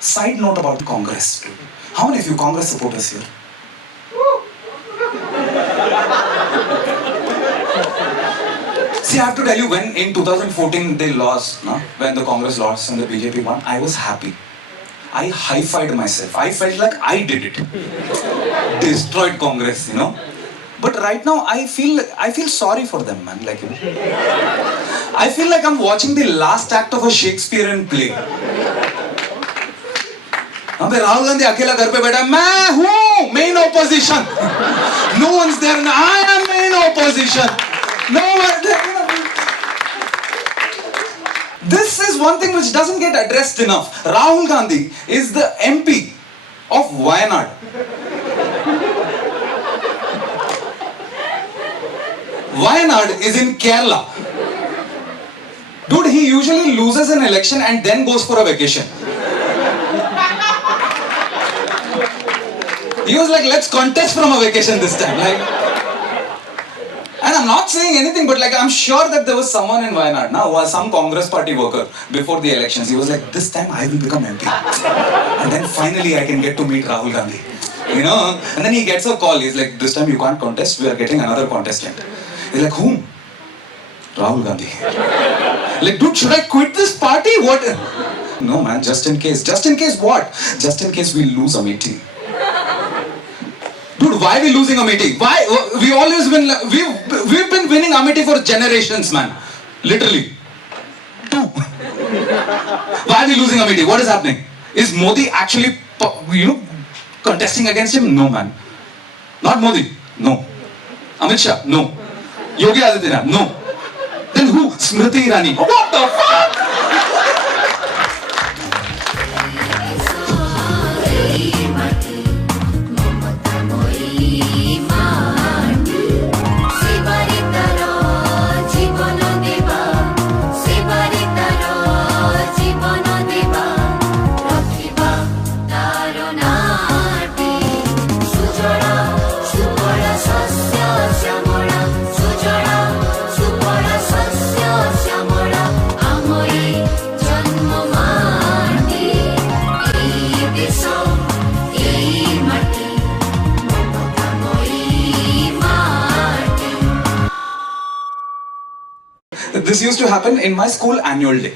Side note about Congress. How many of you Congress supporters here? See, I have to tell you, when in 2014 they lost, no? When the Congress lost and the BJP won, I was happy. I high-fived myself. I felt like I did it. Destroyed Congress, you know. But right now, I feel sorry for them, man. Like, you know, I feel like I'm watching the last act of a Shakespearean play. अबे राहुल गांधी अकेला घर पे बैठा, मैं हूँ main opposition. No one's there. I am main opposition. No one. This is one thing which doesn't get addressed enough. Rahul Gandhi is the MP of Wayanad. Wayanad is in Kerala. Dude, he usually loses an election and then goes for a vacation. He was like, let's contest from a vacation this time. Like, and I'm not saying anything, but like, I'm sure that there was someone in Wayanad, now some Congress party worker, before the elections. He was like, this time I will become MP. And then finally I can get to meet Rahul Gandhi. You know? And then he gets a call. He's like, this time you can't contest. We are getting another contestant. He's like, whom? Rahul Gandhi. Like, dude, should I quit this party? What? No, man, just in case. Just in case what? Just in case we lose Amethi. Dude, why are we losing Amethi? Why? We always win. We've been winning Amethi for generations, man. Literally. Two. Why are we losing Amethi? What is happening? Is Modi actually, contesting against him? No, man. Not Modi. No. Amit Shah? No. Yogi Adityanath? No. Then who? Smriti Irani. What the fuck? This used to happen in my school annual day.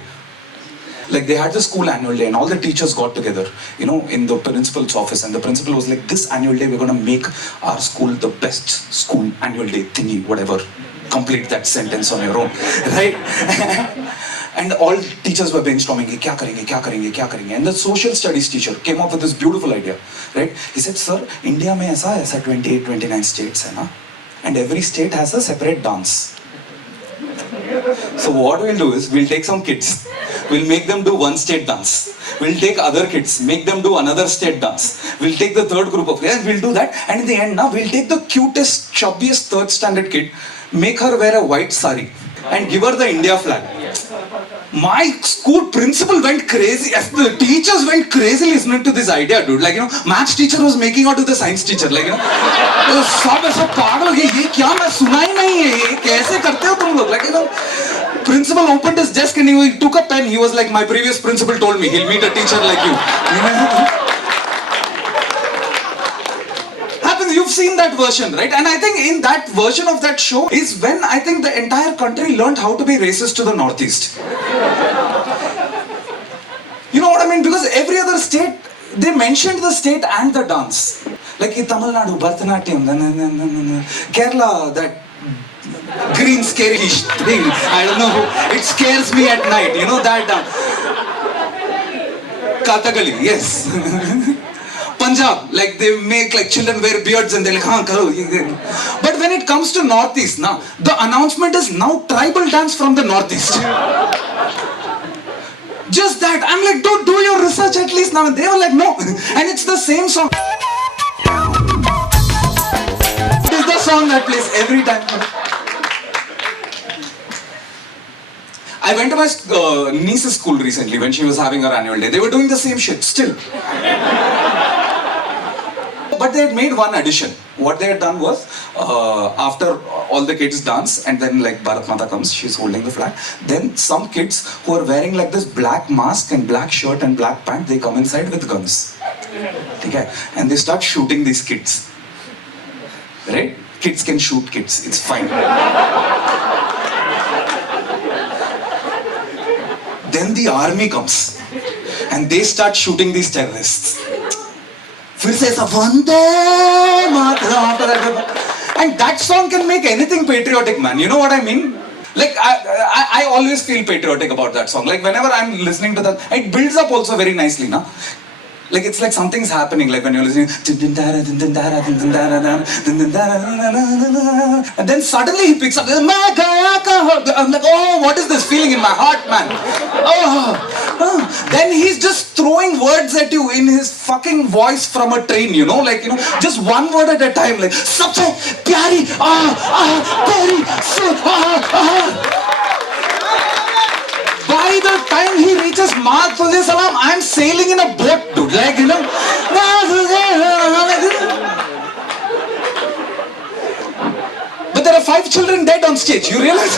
Like, they had the school annual day and all the teachers got together, in the principal's office, and the principal was like, this annual day we're going to make our school the best school annual day thingy, whatever. Complete that sentence on your own, right? And all teachers were brainstorming, kya karenge? And the social studies teacher came up with this beautiful idea, right? He said, sir, India mein aisa 28, 29 states hai na? And every state has a separate dance. So what we'll do is, we'll take some kids, we'll make them do one state dance. We'll take other kids, make them do another state dance. We'll take the third group of players, we'll do that. And in the end, now we'll take the cutest, chubbiest third standard kid, make her wear a white sari, and give her the India flag. My school principal went crazy. The teachers went crazy listening to this idea, dude. Like, maths teacher was making out to the science teacher. Like, सब ऐसा पागल हो गए, ये क्या मैं सुना ही नहीं है, ये कैसे करते हो तुम लोग? Like, principal opened his desk and he took a pen. He was like, my previous principal told me he'll meet a teacher like you. You've seen that version, right? And I think in that version of that show is when I think the entire country learned how to be racist to the Northeast. You know what I mean? Because every other state, they mentioned the state and the dance. Like in Tamil Nadu, Bharatanatyam, Kerala, that green scary thing. I don't know. It scares me at night. You know that dance. Kathakali, yes. Punjab, like they make like children wear beards and they're like, haan karo. But when it comes to Northeast, now the announcement is now tribal dance from the Northeast. Just that. I'm like, dude, do your research at least now. And they were like, no. And it's the same song. It's the song that plays every time. I went to my niece's school recently when she was having her annual day. They were doing the same shit still. But but they had made one addition. What they had done was, after all the kids dance and then like Bharat Mata comes, she's holding the flag. Then some kids who are wearing like this black mask and black shirt and black pant, they come inside with guns. Okay? And they start shooting these kids. Right? Kids can shoot kids. It's fine. Then the army comes and they start shooting these terrorists. फिर से ऐसा Vande Mataram, and that song can make anything patriotic, man. You know what I mean? Like I always feel patriotic about that song. Like whenever I'm listening to that, it builds up also very nicely, na? Like it's like something's happening. Like when you're listening, and then suddenly he picks up. I'm like, oh, what is this feeling in my heart, man? Then he's just throwing words at you in his fucking voice from a train, you know, like, you know, just one word at a time, like सबसे प्यारी तेरी By the time he reaches Ma Tujhe Salam, I'm sailing in a boat, dude. Like, you know. But there are 5 children dead on stage. You realize?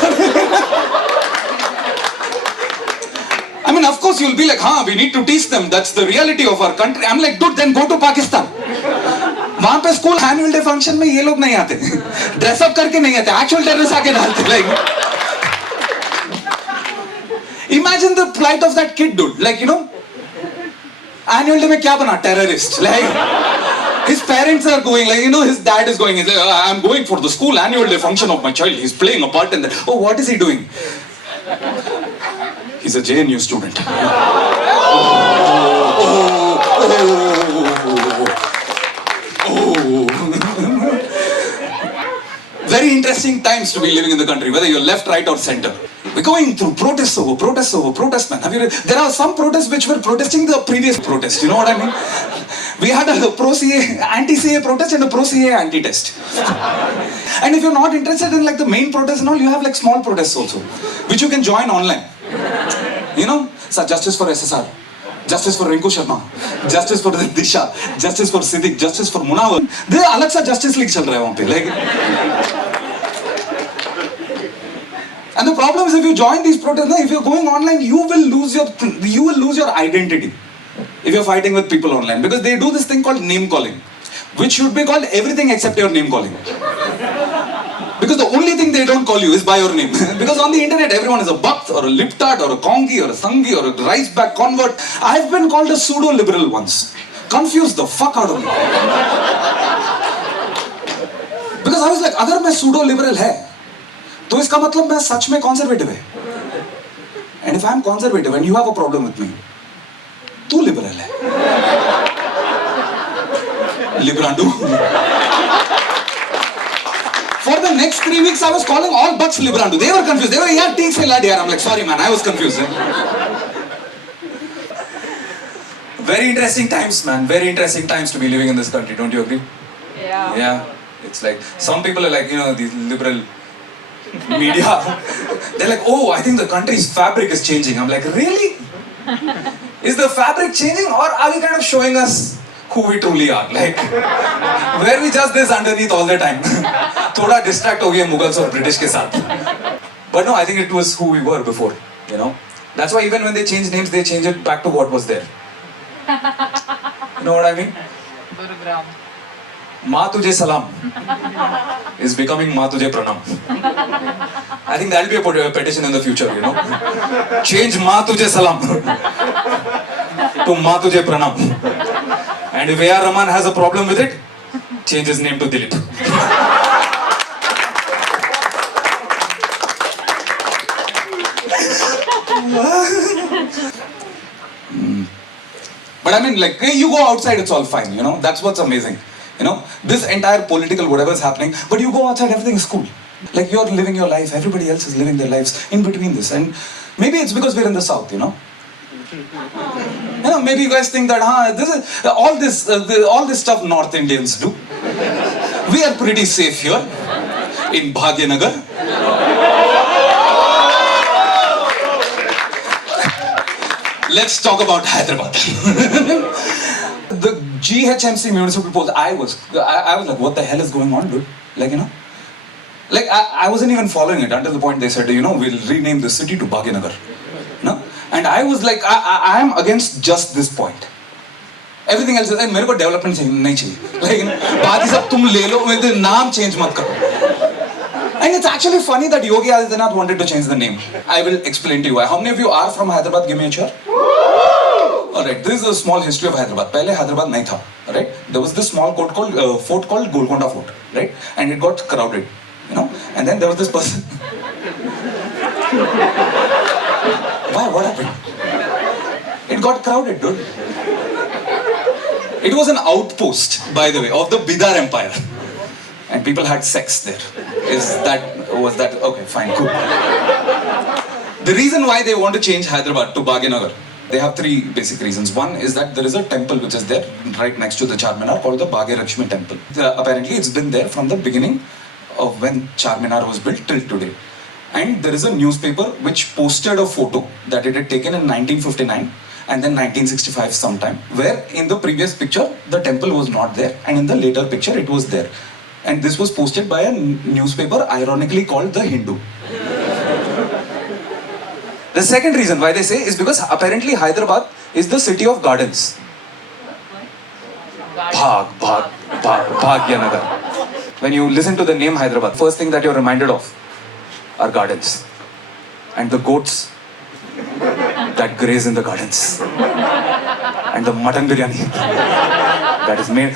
I mean, of course, you'll be like, we need to teach them. That's the reality of our country. I'm like, dude, then go to Pakistan. वहाँ पे school annual day function में ये लोग नहीं आते, dress up करके नहीं आते, एक्चुअल टेररिस्ट आके डालते. Like, imagine the plight of that kid, dude. Like, you know, annual day में क्या बना? Terrorist. Like, his parents are going, like, you know, his dad is going, he's like, I'm going for the school annual day function of my child. He's playing a part in that. Oh, what is he doing? He's a JNU student. Very interesting times to be living in the country, whether you're left, right, or center. We're going through protests, man. There are some protests which were protesting the previous protest. You know what I mean? We had a pro-CA, anti-CA protest and a pro-CA anti-test. And if you're not interested in like the main protest and all, you have like small protests also, which you can join online. You know, so justice for SSR, justice for Rinku Sharma, justice for Disha, justice for Siddiq, justice for Munawar. There अलग सा justice league चल रहा है वहाँ पे. Like, and the problem is if you join these protests, if you're going online, you will lose your identity if you're fighting with people online, because they do this thing called name calling, which should be called everything except your name calling. Because the only thing they don't call you is by your name. Because on the internet, everyone is a Bhakt or a Liptard or a Kongi or a Sanghi or a rice bag convert. I've been called a pseudo-liberal once. Confused the fuck out of me. Because I was like, अगर मैं pseudo-liberal है, तो इसका मतलब मैं सच में conservative है. And if I'm conservative and you have a problem with me, तू liberal है. Librandu. For the next 3 weeks, I was calling all Bucks Librandu. They were confused. They were, yeah, ठीक से lad यार. I'm like, sorry man, I was confused. Very interesting times, man. Very interesting times to be living in this country. Don't you agree? Yeah. Yeah. It's like, some people are like, you know, these liberal media. They're like, oh, I think the country's fabric is changing. I'm like, really? Is the fabric changing, or are we kind of showing us who we truly are? Like, where we just this underneath all the time. थोड़ा distract हो गए Mughals और British के साथ. But no, I think it was who we were before, you know. That's why even when they change names, they change it back to what was there. You know what I mean? Gurugram. Ma Tujhe Salam is becoming Ma Tujhe Pranam. I think that'll be a petition in the future, you know. Change Ma Tujhe Salam to Ma Tujhe Pranam. And if A.R. Rahman has a problem with it, change his name to Dilip. But I mean, like, you go outside, it's all fine, you know. That's what's amazing. You know, this entire political whatever's happening, but you go outside, everything is cool. Like, you're living your life, everybody else is living their lives in between this. And maybe it's because we're in the South, you know. You know, maybe you guys think that, this is all this stuff North Indians do. We are pretty safe here in Bhagyanagar. Let's talk about Hyderabad. The GHMC municipal polls, I was like, what the hell is going on, dude? Like, you know, like I wasn't even following it until the point they said, you know, we'll rename the city to Bhaginagar. No? And I was like, I am against just this point. Everything else is, मेरे को development नहीं चाहिए. Like, बाकी सब तुम ले लो, मेरे नाम change मत करो. And it's actually funny that Yogi Adityanath wanted to change the name. I will explain to you why. How many of you are from Hyderabad? Give me a cheer. Alright, this is a small history of Hyderabad. पहले Hyderabad नहीं था, right? There was this small fort called Golconda Fort, right? And it got crowded, you know. And then there was this person. Why? What happened? It got crowded, dude. It was an outpost, by the way, of the Bidar Empire. And people had sex there. Was that okay? Fine, cool. The reason why they want to change Hyderabad to Bhaginagar, they have three basic reasons. One is that there is a temple which is there right next to the Charminar called the Bhagya Temple. Apparently, it's been there from the beginning of when Charminar was built till today. And there is a newspaper which posted a photo that it had taken in 1959 and then 1965 sometime, where in the previous picture the temple was not there, and in the later picture it was there. And this was posted by a newspaper ironically called The Hindu. The second reason why they say is because apparently Hyderabad is the city of gardens. Bhagyanagar. When you listen to the name Hyderabad, first thing that you're reminded of are gardens. And the goats that graze in the gardens. And the mutton biryani that is made.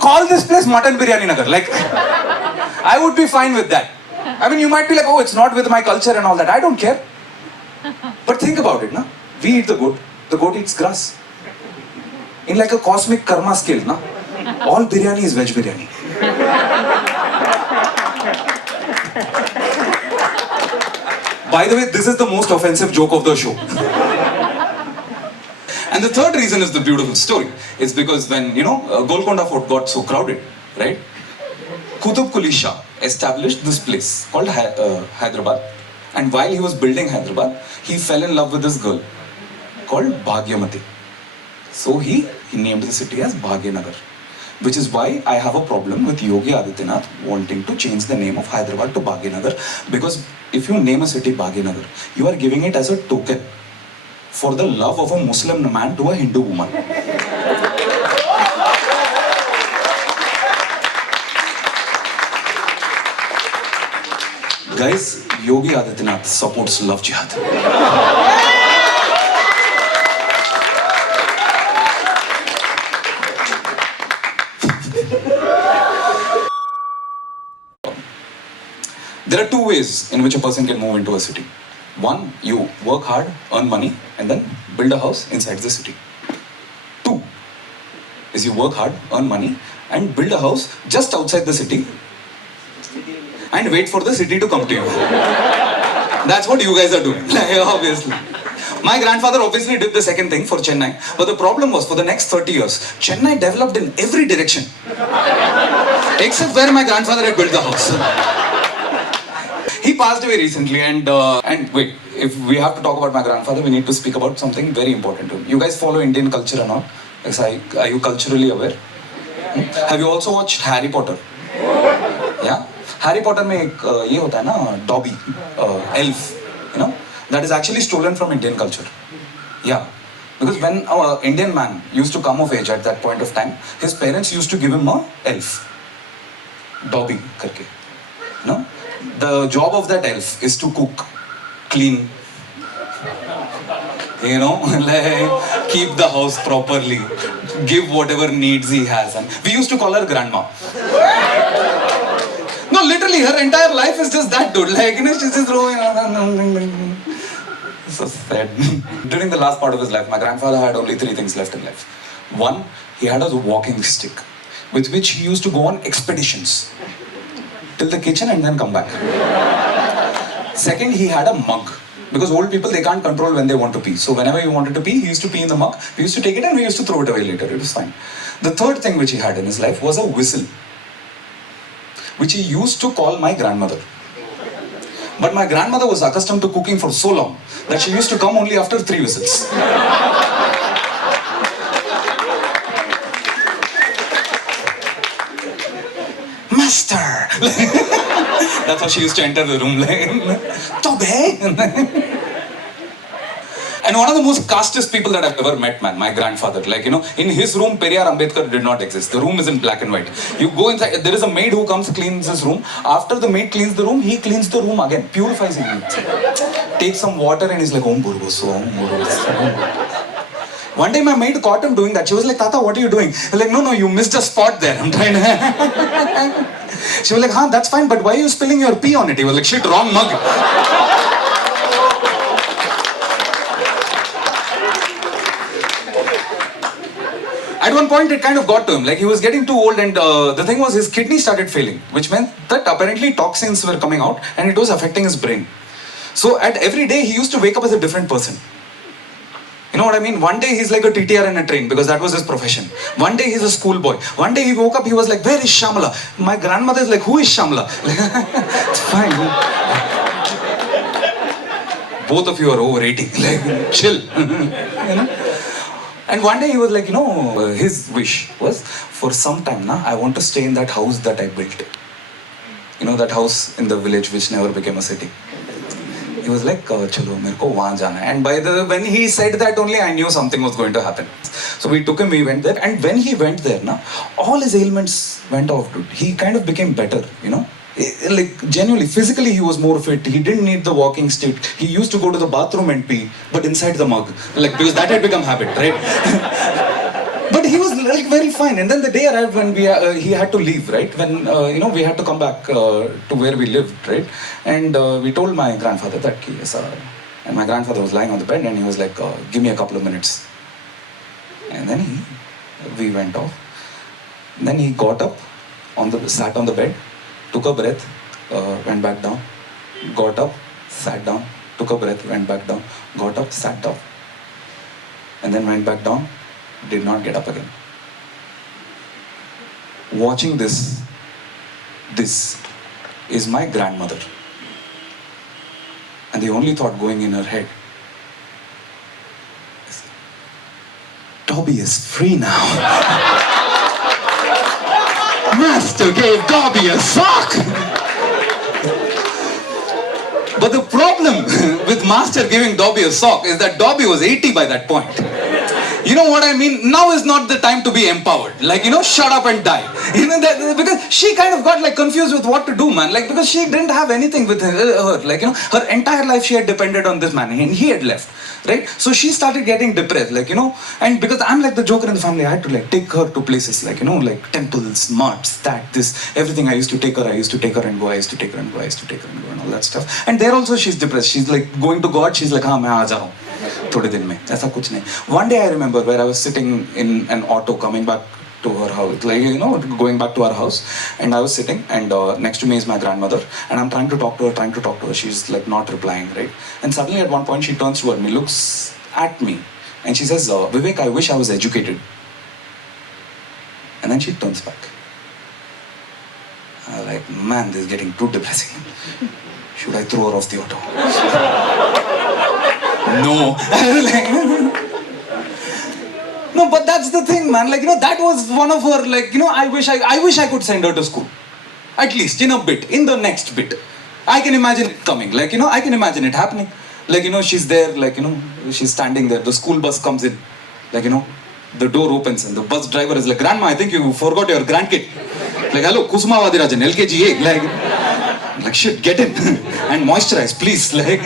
Call this place Mutton Biryani Nagar. Like, I would be fine with that. I mean, you might be like, oh, it's not with my culture and all that. I don't care. But think about it, na? We eat the goat eats grass. In like a cosmic karma scale, na? All biryani is veg biryani. By the way, this is the most offensive joke of the show. And the third reason is the beautiful story. It's because when, you know, Golconda Fort got so crowded, right? Qutub Quli Shah established this place called Hyderabad. And while he was building Hyderabad, he fell in love with this girl called Bhagyamati. So he named the city as Bhagyanagar. Which is why I have a problem with Yogi Adityanath wanting to change the name of Hyderabad to Bhagyanagar. Because if you name a city Bhagyanagar, you are giving it as a token for the love of a Muslim man to a Hindu woman. Guys, Yogi Adityanath supports love jihad. There are two ways in which a person can move into a city. One, you work hard, earn money, and then build a house inside the city. Two is you work hard, earn money, and build a house just outside the city and wait for the city to come to you. That's what you guys are doing, obviously. My grandfather obviously did the second thing for Chennai, but the problem was for the next 30 years, Chennai developed in every direction except where my grandfather had built the house. He passed away recently, and wait, if we have to talk about my grandfather, we need to speak about something very important to him. You guys follow Indian culture and all? Are you culturally aware? Have you also watched Harry Potter? Yeah? Harry Potter में एक ये होता है ना Dobby, elf, you know, that is actually stolen from Indian culture. Yeah, because when an Indian man used to come of age at that point of time, his parents used to give him a elf, Dobby करके, you know. The job of that elf is to cook, clean, you know, like keep the house properly, give whatever needs he has. And we used to call her grandma. No, literally, her entire life is just that, dude. Like, you know, she's just growing on. So sad. During the last part of his life, my grandfather had only 3 things left in life. One, he had a walking stick with which he used to go on expeditions till the kitchen and then come back. Second, he had a mug. Because old people, they can't control when they want to pee. So whenever he wanted to pee, he used to pee in the mug. We used to take it and we used to throw it away later. It was fine. The third thing which he had in his life was a whistle, which he used to call my grandmother. But my grandmother was accustomed to cooking for so long that she used to come only after 3 whistles. That's how she used to enter the room. Like, Tobe. And one of the most casteist people that I've ever met, man, my grandfather. Like, you know, in his room, Periyar Ambedkar did not exist. The room is in black and white. You go inside, there is a maid who comes, cleans his room. After the maid cleans the room, he cleans the room again, purifies it. Takes some water and he's like, Om Burgoso, Om Burgoso. One day my maid caught him doing that. She was like, Tata, what are you doing? I was like, no, you missed a spot there. I'm trying to... She was like, that's fine, but why are you spilling your pee on it? He was like, shit, wrong mug. At one point, it kind of got to him. Like, he was getting too old, and the thing was, his kidney started failing, which meant that apparently toxins were coming out, and it was affecting his brain. So, at every day, he used to wake up as a different person. You know what I mean? One day, he's like a TTR in a train, because that was his profession. One day, he's a schoolboy. One day, he woke up, he was like, where is Shamala? My grandmother is like, who is Shamala? It's fine. Both of you are overrating. Like, chill. You know? And one day he was like, his wish was, for some time now, I want to stay in that house that I built. You know, that house in the village which never became a city. He was like, chalo, mere ko wahan jana hai. And when he said that only, I knew something was going to happen. So we took him, we went there. And when he went there, all his ailments went off, dude. He kind of became better, you know. Like, genuinely, physically he was more fit. He didn't need the walking stick. He used to go to the bathroom and pee, but inside the mug. Like, because that had become habit, right? But he was like very fine. And then the day arrived when he had to leave, right? When, we had to come back to where we lived, right? And we told my grandfather that, and my grandfather was lying on the bed and he was like, give me a couple of minutes. And then we went off. And then he got up, sat on the bed, took a breath, went back down, got up, sat down, took a breath, went back down, got up, sat down, and then went back down, did not get up again. Watching this is my grandmother. And the only thought going in her head is, Dobby is free now. Master gave Dobby a sock! But the problem with Master giving Dobby a sock is that Dobby was 80 by that point. You know what I mean? Now is not the time to be empowered. Like, shut up and die. Because she kind of got like confused with what to do, man. Like, because she didn't have anything with her. Like, her entire life she had depended on this man and he had left. Right? So she started getting depressed, like, and because I'm like the joker in the family, I had to like take her to places like, like temples, mats, this, everything. I used to take her and go, I used to take her and go and all that stuff. And there also she's depressed. She's like going to God, she's like, हाँ मैं आ जाऊँ थोड़े दिन में, ऐसा कुछ नहीं. One day I remember where I was sitting in an auto coming back to her house, like, going back to our house, and I was sitting, and next to me is my grandmother, and I'm trying to talk to her, she's like not replying, right? And suddenly at one point she turns toward me, looks at me, and she says, Vivek, I wish I was educated. And then she turns back. I'm like, man, this is getting too depressing. Should I throw her off the auto? No. No, but that's the thing, man. Like, that was one of her, like, I wish I could send her to school. At least, in a bit, in the next bit. I can imagine it coming. Like, I can imagine it happening. Like, she's there, like, she's standing there. The school bus comes in. Like, the door opens and the bus driver is like, Grandma, I think you forgot your grandkid. Like, hello, Kusuma Vadirajan, LKG A. Like, shit, get in. And moisturize, please. Like,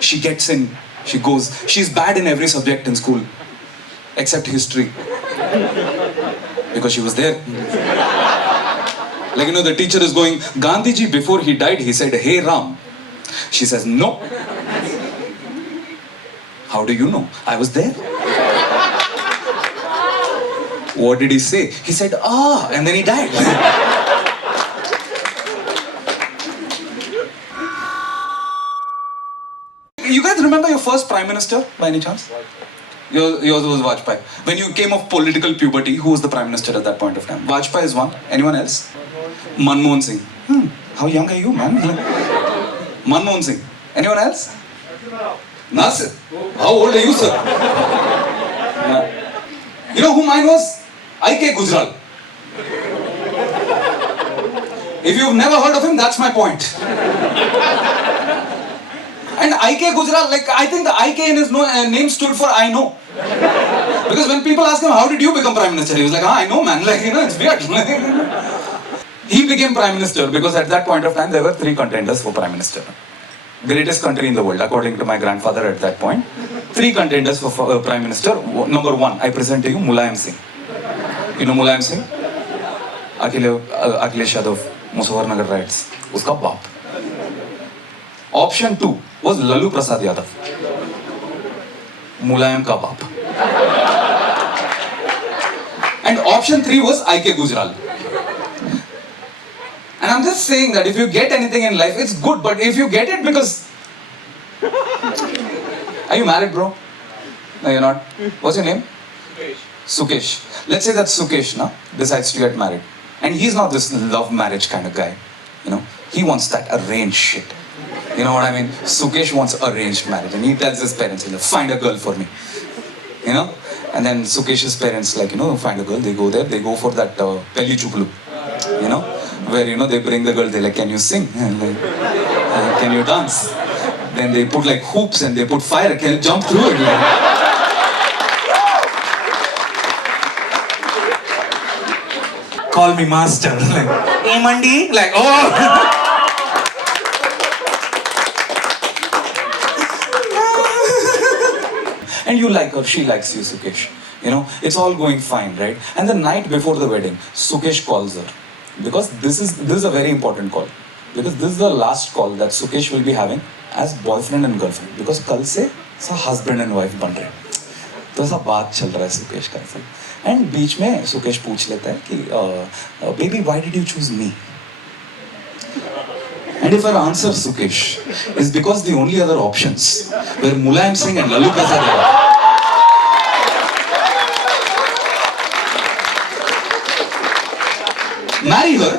she gets in. She goes. She's bad in every subject in school. Except history. Because she was there. Like, the teacher is going, Gandhiji, before he died, he said, hey Ram. She says, no. How do you know? I was there. What did he say? He said, and then he died. You guys remember your first Prime Minister, by any chance? Yours was Vajpayee. When you came of political puberty, who was the Prime Minister at that point of time? Vajpayee is one. Anyone else? Manmohan Singh. How young are you, man? Manmohan Singh. Anyone else? Nasir. How old are you, sir? You know who mine was? I.K. Gujral. If you've never heard of him, that's my point. And IK Gujral, like I think the IK in his name stood for I know. Because when people ask him, how did you become Prime Minister? He was like, I know man, like it's weird. He became Prime Minister because at that point of time there were 3 contenders for Prime Minister. Greatest country in the world, according to my grandfather at that point. 3 contenders for Prime Minister. Number 1, I present to you Mulayam Singh. You know Mulayam Singh? Akhilesh Yadav, Muzaffarnagar riots. Uska baap. Option 2 was Lalu Prasad Yadav. Mulayam ka baap. And option 3 was IK Gujral. And I'm just saying that if you get anything in life, it's good, but if you get it because... Are you married, bro? No, you're not. What's your name? Sukesh. Let's say that Sukesh now decides to get married. And he's not this love marriage kind of guy. You know, he wants that arranged shit. You know what I mean? Sukesh wants arranged marriage and he tells his parents, find a girl for me. You know? And then Sukesh's parents, find a girl, they go there, they go for that Pelli Chuplu. You know? Where, they bring the girl, they're like, can you sing? And can you dance? Then they put like hoops and they put fire, can you jump through it? Call me master. Like, hey Mandi? Like, oh! And you like her, she likes you, Sukesh. It's all going fine, right? And the night before the wedding, Sukesh calls her. Because this is a very important call. Because this is the last call that Sukesh will be having as boyfriend and girlfriend. Because कल से सब husband and wife बन रहे हैं. तो ऐसा बात चल रहा है सुकेश का ऐसे. And बीच में सुकेश पूछ लेता है कि baby, why did you choose me? And if our answer, Sukesh, is because the only other options were Mulayam Singh and Lalu Prasad Yadav. Marry her,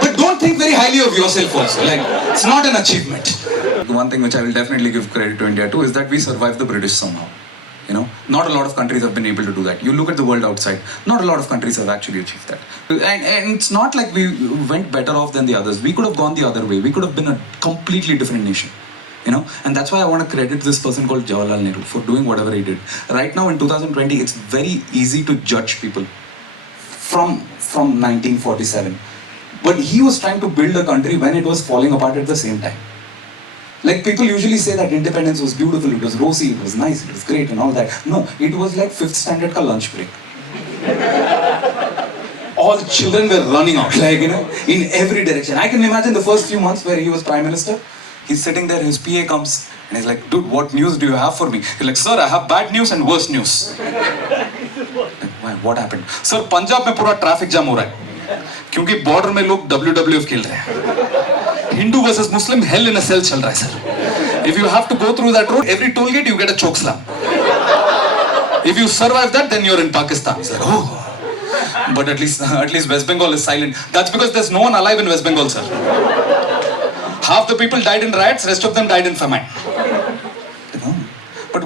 but don't think very highly of yourself also. Like, it's not an achievement. One thing which I will definitely give credit to India too is that we survived the British somehow. Not a lot of countries have been able to do that. You look at the world outside, not a lot of countries have actually achieved that. And it's not like we went better off than the others. We could have gone the other way. We could have been a completely different nation. And that's why I want to credit this person called Jawaharlal Nehru for doing whatever he did. Right now in 2020, it's very easy to judge people from 1947. But he was trying to build a country when it was falling apart at the same time. Like people usually say that independence was beautiful, it was rosy, it was nice, it was great and all that. No, it was like 5th standard ka lunch break. All children were running out, in every direction. I can imagine the first few months where he was Prime Minister. He's sitting there, his PA comes and he's like, dude, what news do you have for me? He's like, sir, I have bad news and worse news. Like, what happened? Sir, Punjab mein pura traffic jam ho raha hai. Kyunki border mein log WWF खेल रहे हैं. Hindu versus Muslim, hell in a cell chal raha hai, sir. If you have to go through that road, every toll gate you get a choke slam. If you survive that, then you're in Pakistan. It's like, oh. But at least West Bengal is silent. That's because there's no one alive in West Bengal, sir. Half the people died in riots, rest of them died in famine. But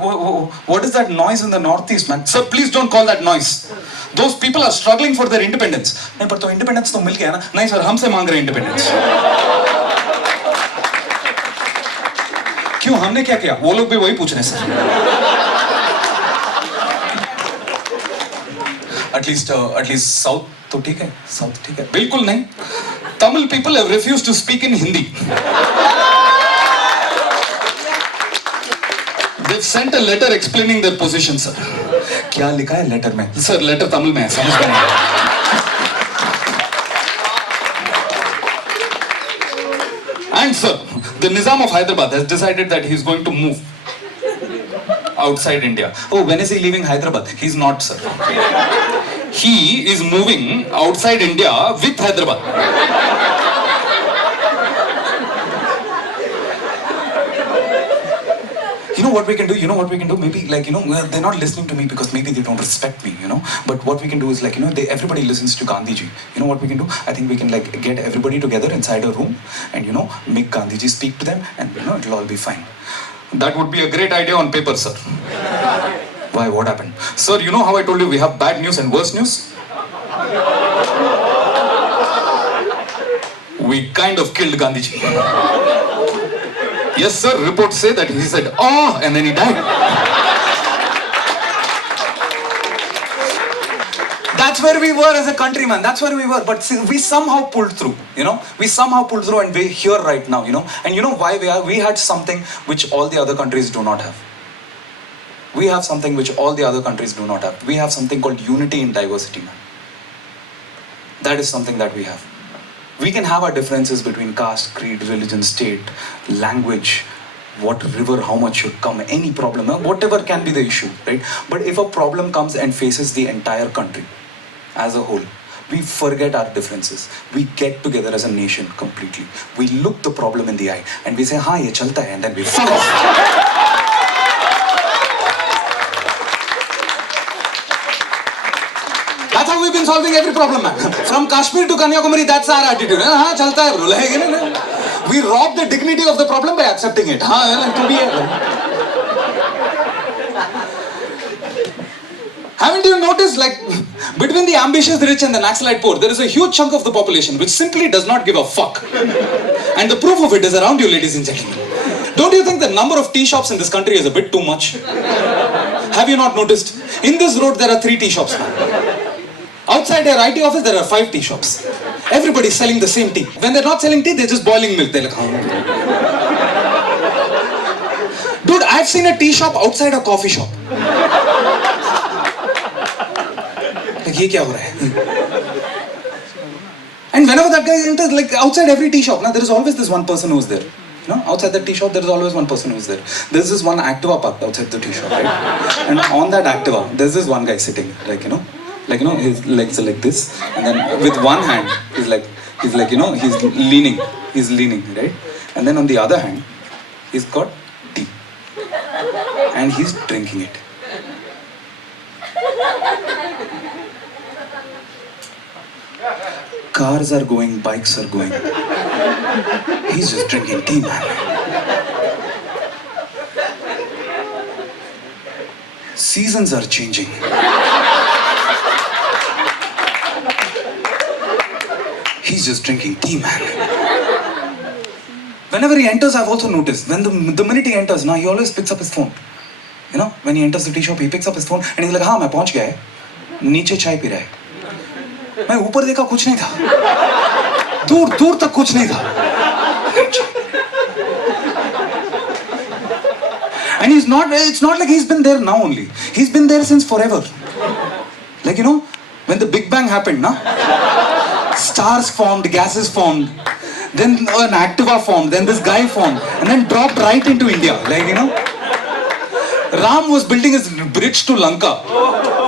what is that noise in the northeast, man? Sir, please don't call that noise. Those people are struggling for their independence. नहीं पर तो independence तो मिल गया ना? नहीं sir, हमसे मांग रहे हैं independence. क्यों? हमने क्या किया? वो लोग भी वही पूछ रहे हैं सर. At least South तो ठीक है, South ठीक है. बिल्कुल नहीं. Tamil people have refused to speak in Hindi. They've sent a letter explaining their position, sir. क्या लिखा है लेटर में? सर लेटर तमिल में है, समझ में नहीं. And sir, the Nizam of Hyderabad has decided that he's going to move outside India. Oh, when is he leaving Hyderabad? He's not, sir. He is moving outside India with Hyderabad. You know what we can do? Maybe they're not listening to me because maybe they don't respect me, But what we can do is everybody listens to Gandhiji. You know what we can do? I think we can get everybody together inside a room and make Gandhiji speak to them and it'll all be fine. That would be a great idea on paper, sir. Why? What happened? Sir, you know how I told you we have bad news and worse news? we kind of killed Gandhiji. Yes, sir. Reports say that he said, "Oh," and then he died. That's where we were as a country, man. That's where we were. But see, we somehow pulled through, you know. We somehow pulled through, and we're here right now, you know. And you know why we are? We had something which all the other countries do not have. We have something which all the other countries do not have. We have something called unity in diversity, man. That is something that we have. We can have our differences between caste, creed, religion, state, language, what river, how much should come, any problem, whatever can be the issue, right? But if a problem comes and faces the entire country as a whole, we forget our differences. We get together as a nation completely. We look the problem in the eye and we say, "Ha, ye chalta hai," and then we fuck off. That's how we've been solving every problem, man. From Kashmir to Kanyakumari, that's our attitude. हाँ चलता है bro. We rob the dignity of the problem by accepting it. हाँ to be Haven't you noticed, like, between the ambitious rich and the Naxalite poor, there is a huge chunk of the population which simply does not give a fuck. And the proof of it is around you, ladies and gentlemen. Don't you think the number of tea shops in this country is a bit too much? Have you not noticed? In this road, there are 3 tea shops now. Outside your IT office, there are 5 tea shops. Everybody's selling the same tea. When they're not selling tea, they're just boiling milk. They're like, dude, I've seen a tea shop outside a coffee shop. Like, ये क्या हो रहा है? And whenever that guy enters, like outside every tea shop, now there is always this one person who's there. You know, outside the tea shop, there is always one person who's there. There's this one Activa parked outside the tea shop, right? And on that Activa, there's this one guy sitting, like, you know, his legs are like this, and then with one hand, he's like, you know, he's leaning, right? And then on the other hand, he's got tea, and he's drinking it. Cars are going, bikes are going. He's just drinking tea, man. Seasons are changing. He's just drinking tea, man. Whenever he enters, I've also noticed, when the minute he enters, now he always picks up his phone. You know, when he enters the tea shop, he picks up his phone and he's like, हाँ मैं पहुंच गया है, नीचे चाय P रहा है. मैं ऊपर देखा कुछ नहीं था, दूर दूर तक कुछ नहीं था. And it's not like he's been there now only. He's been there since forever. Like, you know, when the Big Bang happened, na? Stars formed, gases formed, then an Activa formed, then this guy formed, and then dropped right into India. Like, you know, Ram was building his bridge to Lanka.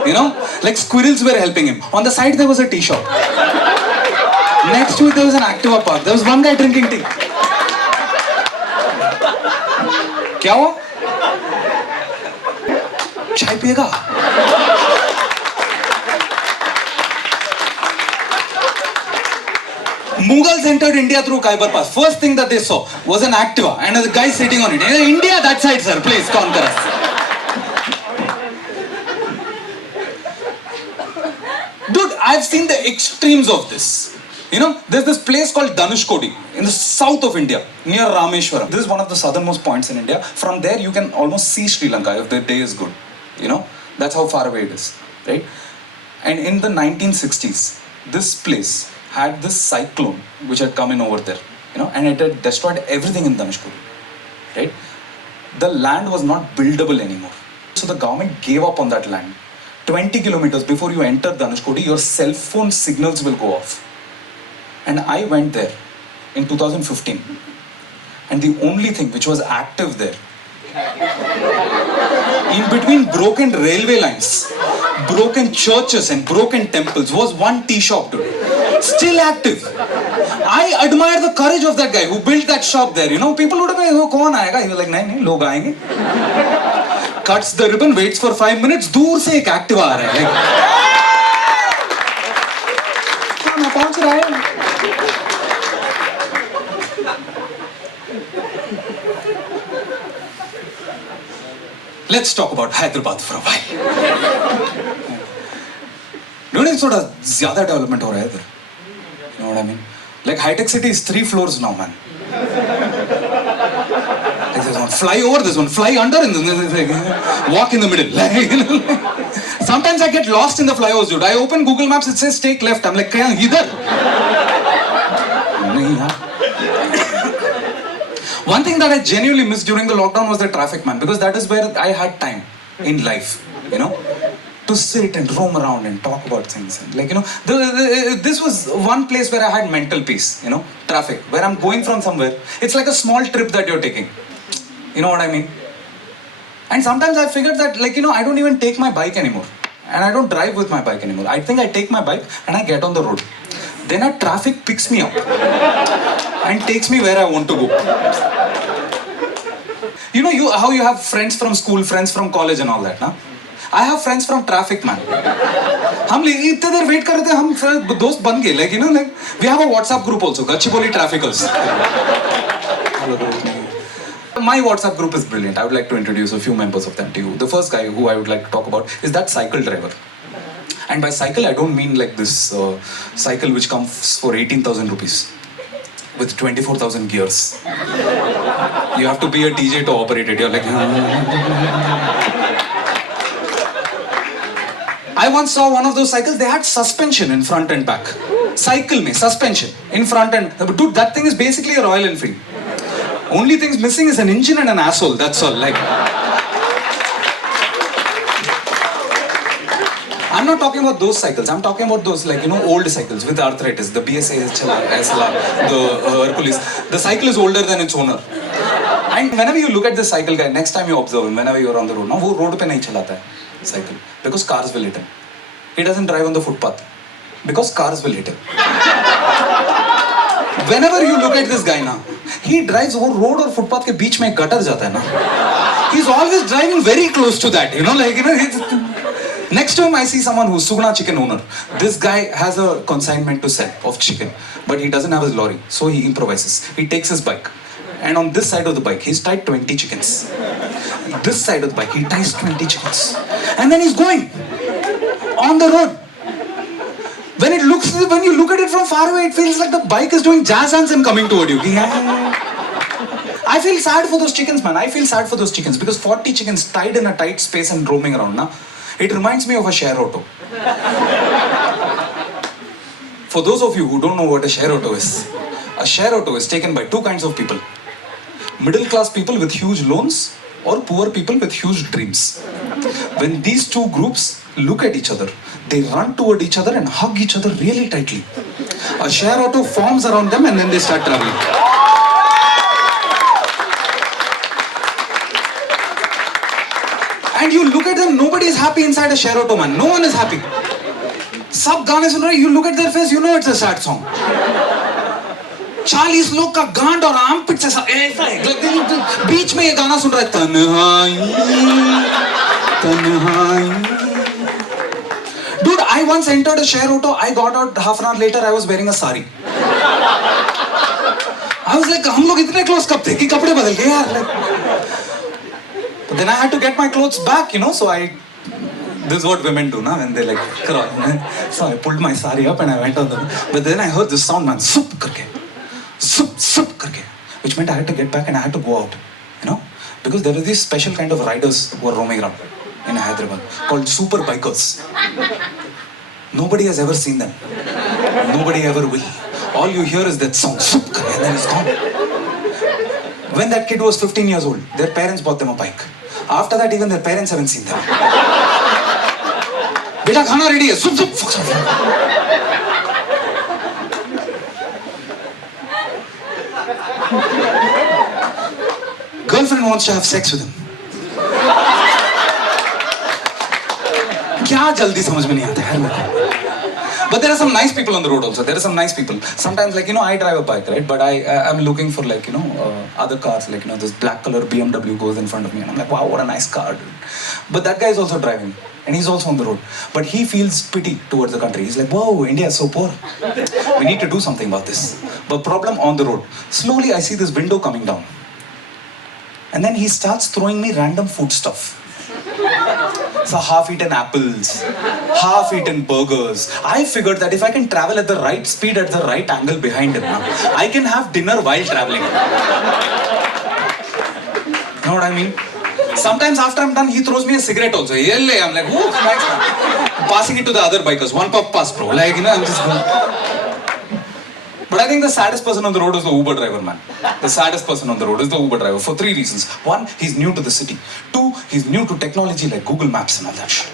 You know, like squirrels were helping him. On the side there was a tea shop. Next to it there was an Activa park. There was one guy drinking tea. क्या हुआ? चाय पिएगा? Mughals entered India through Khyber Pass. First thing that they saw was an Activa and a guy sitting on it. India, that side, sir. Please, conquer us. Dude, I've seen the extremes of this. You know, there's this place called Dhanushkodi in the south of India, near Rameshwaram. This is one of the southernmost points in India. From there, you can almost see Sri Lanka if the day is good. You know, that's how far away it is, right? And in the 1960s, this place had this cyclone which had come in over there, you know, and it had destroyed everything in Dhanushkodi, right? The land was not buildable anymore. So the government gave up on that land. 20 kilometers before you enter Dhanushkodi, your cell phone signals will go off. And I went there in 2015. And the only thing which was active there, in between broken railway lines, broken churches and broken temples, was one tea shop, dude. Still active. I admire the courage of that guy who built that shop there. You know, people would have been, oh, kaun aayega? He was like, nahin, nahin, log aayenge. Cuts the ribbon, waits for 5 minutes, दूर से एक Activa आ रहा है. हाँ, मैं पहुंच रहा है. Let's talk about Hyderabad for a while. Don't you थोड़ा ज़्यादा development हो रहा है इधर? You know what I mean? Like high-tech city is 3 floors now, man. Like there's one fly over, there's one fly under, and then there's like, walk in the middle. Sometimes I get lost in the flyovers, dude. I open Google Maps, it says take left. I'm like, kya idhar? Nahi, yaar. One thing that I genuinely missed during the lockdown was the traffic, man, because that is where I had time in life, you know, to sit and roam around and talk about things. And like, you know, this was one place where I had mental peace, you know, traffic, where I'm going from somewhere. It's like a small trip that you're taking. You know what I mean? And sometimes I figured that, like, you know, I don't even take my bike anymore. And I don't drive with my bike anymore. I think I take my bike and I get on the road. Then a traffic picks me up and takes me where I want to go. You know how you have friends from school, friends from college and all that, na? I have friends from traffic, man. हम इतने देर wait कर रहे थे, हम दोस्त बन गए. Like, you know, like we have a WhatsApp group also, Gachibowli Traffickers. My WhatsApp group is brilliant. I would like to introduce a few members of them to you. The first guy who I would like to talk about is that cycle driver. And by cycle, I don't mean like this cycle which comes for 18,000 rupees with 24,000 gears. You have to be a DJ to operate it. You're like... I once saw one of those cycles, they had suspension in front and back. Cycle mein, suspension in front and... Dude, that thing is basically a Royal Enfield. Only things missing is an engine and an asshole, that's all. Like... I'm not talking about those cycles, I'm talking about those, like, you know, old cycles with arthritis, the BSA, SLR, the Hercules. The cycle is older than its owner. And whenever you look at this cycle guy, next time you observe him, whenever you're on the road, now, वो road पे नहीं चलाता है cycle, because cars will hit him. He doesn't drive on the footpath, because cars will hit him. Whenever you look at this guy now, he drives वो road और footpath के बीच में एक gutter जाता है ना. He's always driving very close to that, you know, like, you know, next to him I see someone who's Sugna chicken owner. This guy has a consignment to sell of chicken, but he doesn't have his lorry, so he improvises. He takes his bike, and on this side of the bike, he's tied 20 chickens. This side of the bike, he ties 20 chickens, and then he's going on the road. When you look at it from far away, it feels like the bike is doing jazz hands and coming toward you. I feel sad for those chickens, man. I feel sad for those chickens because 40 chickens tied in a tight space and roaming around now. It reminds me of a share auto. For those of you who don't know what a share auto is taken by two kinds of people. Middle class people with huge loans or poor people with huge dreams. When these two groups look at each other, they run toward each other and hug each other really tightly. A share auto forms around them and then they start traveling. And you look at them, nobody is happy inside a share auto, man. No one is happy. सब गाने सुन रहे, you look at their face, you know it's a sad song. 40 लोग का गांड और आम पिट से ऐसा है, बीच में ये गाना सुन रहा है, तन्हाई तन्हाई. Dude, I once entered a share auto. I got out half an hour later. I was wearing a sari. I was like, हम लोग इतने close कब थे कि कपड़े बदल गए यार. But then I had to get my clothes back, you know. So this is what women do, na, when they like crawl. So I pulled my sari up and I went on the. But then I heard this sound, man, soup karke, soup karke, which meant I had to get back and I had to go out, you know, because there were these special kind of riders who are roaming around in Hyderabad called super bikers. Nobody has ever seen them. Nobody ever will. All you hear is that song, soup karke, and then it's gone. When that kid was 15 years old, their parents bought them a bike. After that, even their parents haven't seen them. बेटा खाना ready है, सुप सुप. Girlfriend wants to have sex with him. क्या जल्दी समझ में नहीं आता है लोगों. But there are some nice people on the road also. There are some nice people. Sometimes, like, you know, I drive a bike, right? But I'm looking for, like, you know, other cars. Like, you know, this black color BMW goes in front of me. And I'm like, wow, what a nice car, dude. But that guy is also driving. And he's also on the road. But he feels pity towards the country. He's like, whoa, India is so poor. We need to do something about this. But problem on the road. Slowly, I see this window coming down. And then he starts throwing me random food stuff. So half-eaten apples, half-eaten burgers. I figured that if I can travel at the right speed, at the right angle behind him, I can have dinner while traveling. Know what I mean? Sometimes after I'm done, he throws me a cigarette also. Yalle, I'm like, oh, thanks, man. Passing it to the other bikers. One puff pass, bro. Like, you know, I'm just going. But I think the saddest person on the road is the Uber driver, man. The saddest person on the road is the Uber driver for 3 reasons. 1, he's new to the city. 2, he's new to technology like Google Maps and all that shit.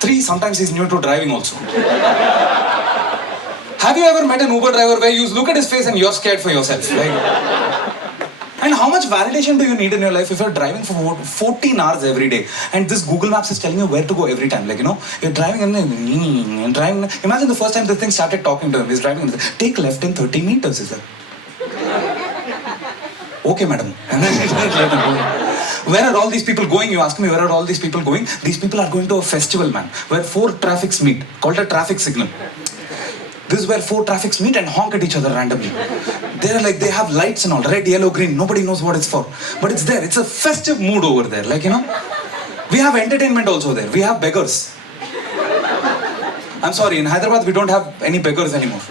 3, sometimes he's new to driving also. Have you ever met an Uber driver where you look at his face and you're scared for yourself? Like, and how much validation do you need in your life if you're driving for 14 hours every day and this Google Maps is telling you where to go every time? Like, you know, you're driving and then driving. Imagine the first time this thing started talking to him. He's driving and says, take left in 30 meters. He said, okay, madam. And then where are all these people going? You ask me, where are all these people going? These people are going to a festival, man, where 4 traffics meet, called a traffic signal. This is where 4 traffics meet and honk at each other randomly. They're like, they have lights and all, red, yellow, green. Nobody knows what it's for. But it's there. It's a festive mood over there. Like, you know, we have entertainment also there. We have beggars. I'm sorry, in Hyderabad, we don't have any beggars anymore.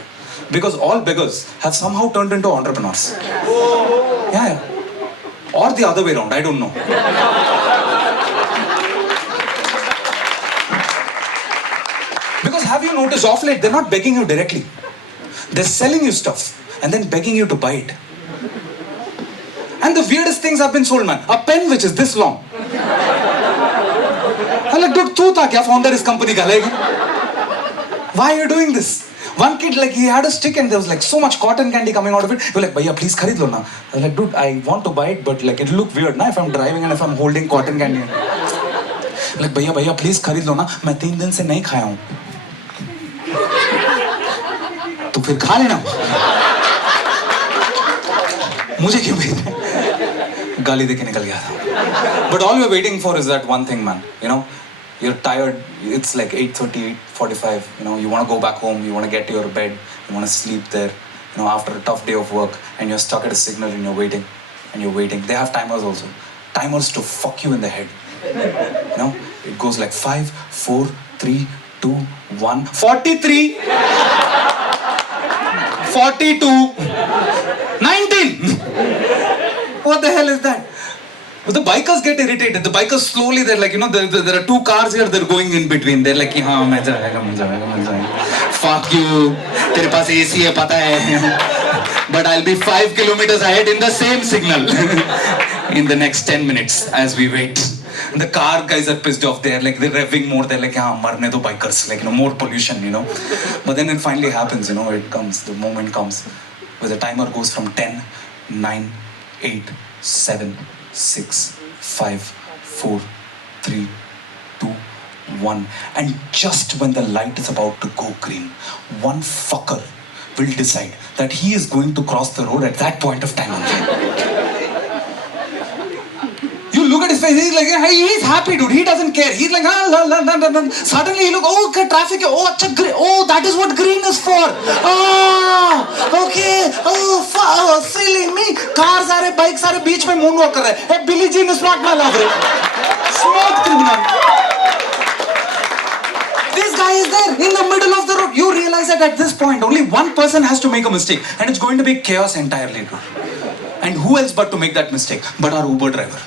Because all beggars have somehow turned into entrepreneurs. Yeah. Or the other way around. I don't know. Because have you noticed, off late, they're not begging you directly. They're selling you stuff and then begging you to buy it. And the weirdest things have been sold, man. A pen which is this long. I'm like, dude, tu tha kya founder is company ka? Like, why are you doing this? One kid, like, he had a stick and there was like so much cotton candy coming out of it. He was like, bhaiya, please kharid lo na. I was like, dude, I want to buy it, but like, it'll look weird na if I'm driving and if I'm holding cotton candy. Like, bhaiya, please kharid lo na. मैं 3 दिन से नहीं खाया हूँ. तो फिर खा लेना. मुझे क्यों भेज रहे? गाली देके निकल गया था. But all we're waiting for is that one thing, man. You know, you're tired. It's like 8:30, 8:45. You know, you want to go back home. You want to get to your bed. You want to sleep there. You know, after a tough day of work, and you're stuck at a signal and you're waiting, and you're waiting. They have timers also. Timers to fuck you in the head. You know, it goes like 5, 4, 3, 2, 1, 43. 42, 19. What the hell is that? But the bikers get irritated. The bikers slowly, they're like, you know, there are 2 cars here, they're going in between. They're like, हाँ मैं जाएगा. Fuck you. तेरे पास AC है पता है. But I'll be 5 kilometers ahead in the same signal in the next 10 minutes as we wait. And the car guys are pissed off. They're like, they're revving more. They're like, हाँ मरने दो bikers. Like, you know, more pollution, you know. But then it finally happens, you know. It comes, the moment comes where the timer goes from 10, 9, 8, 7, 6, 5, 4, 3, 2, 1. And just when the light is about to go green, one fucker will decide that he is going to cross the road at that point of time only. You look at his face, he's like, hey, he's happy, dude. He doesn't care. He's like, suddenly he look, oh, okay, traffic, oh, oh, that is what green is for. Oh, okay, oh, silly me. Cars are, bikes are, beach mein moonwalk kar rahe. Hey, Billie Jean is not my lover. Smooth criminal. This guy is there in the middle of the road. You realize that at this point, only one person has to make a mistake, and it's going to be chaos entirely, dude. And who else but to make that mistake but our Uber driver?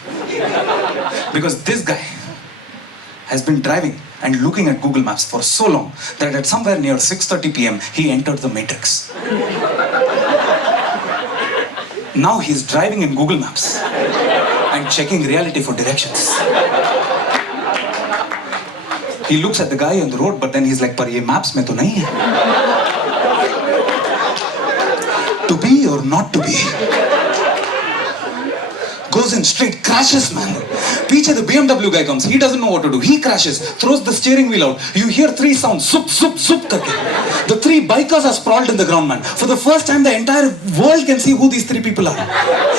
Because this guy has been driving and looking at Google Maps for so long that at somewhere near 6:30 p.m. he entered the matrix. Now he's driving in Google Maps and checking reality for directions. He looks at the guy on the road, but then he's like, "Par ye maps mein to nahi hai." To be or not to be. Goes in straight, crashes, man. Piche the BMW guy comes. He doesn't know what to do. He crashes, throws the steering wheel out. You hear 3 sounds, sup, sup, sup karke. The 3 bikers are sprawled in the ground, man. For the first time, the entire world can see who these 3 people are.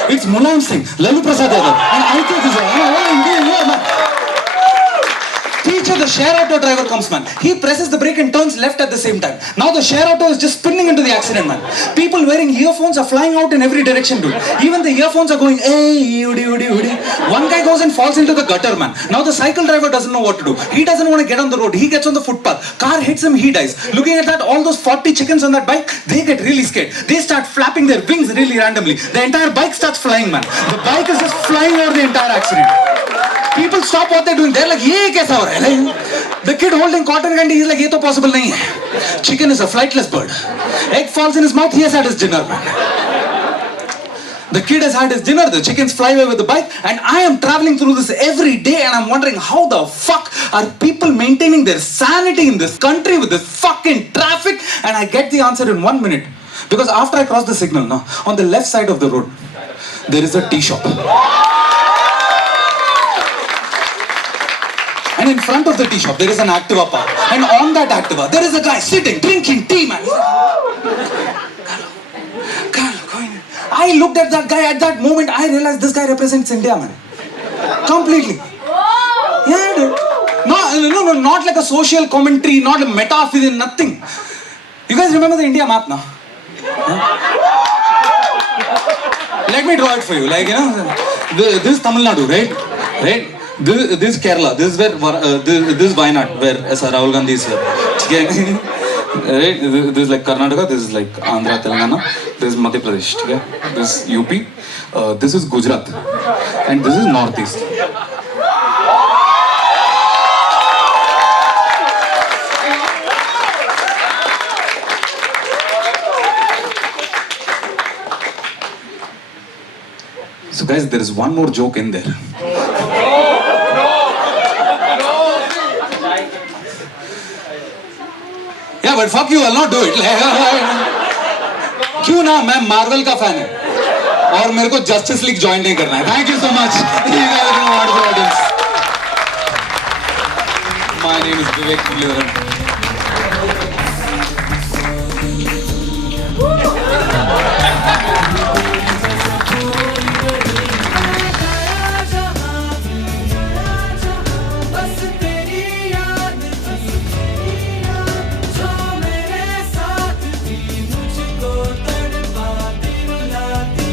It's Mulayam Singh, Lalu Prasad Yadav, and Ankit Vijay. Piche the share auto driver comes, man. He presses the brake and turns left at the same time. Now the share auto is just spinning into the accident, man. People wearing earphones are flying out in every direction, dude. Even the earphones are going, hey, udi, udi, udi. One guy goes and falls into the gutter, man. Now the cycle driver doesn't know what to do. He doesn't want to get on the road. He gets on the footpath. Car hits him, he dies. Looking at that, all those 40 chickens on that bike, they get really scared. They start flapping their wings really randomly. The entire bike starts flying, man. The bike is just flying over the entire accident. People stop what they're doing. They're like, "Ye kaisa ho raha hai?" The kid holding cotton candy, he's like, "Ye to possible nahi hai." Chicken is a flightless bird. Egg falls in his mouth. He has had his dinner, man. The kid has had his dinner. The chickens fly away with the bike, and I am traveling through this every day, and I'm wondering how the fuck are people maintaining their sanity in this country with this fucking traffic? And I get the answer in 1 minute, because after I cross the signal, now on the left side of the road, there is a tea shop. And in front of the tea shop, there is an Activa park. And on that Activa, there is a guy sitting, drinking tea, man. I looked at that guy. At that moment, I realized this guy represents India, man. Completely. Yeah, dude. No, not like a social commentary, not a metaphysics, nothing. You guys remember the India map now? Huh? Let me draw it for you. Like, you know, this is Tamil Nadu, right? Right? This is Kerala. This is where this is Wayanad, where Sir Rahul Gandhi is here. Right? This is like Karnataka. This is like Andhra, Telangana. This is Madhya Pradesh. Okay? This is UP. This is Gujarat, and this is Northeast. So guys, there is one more joke in there. Yeah, but fuck you, I'll not do it. क्यों ना, मैं Marvel का fan है और मेरे को justice league join नहीं करना है. Thank you so much. My name is Vivek Mullaram.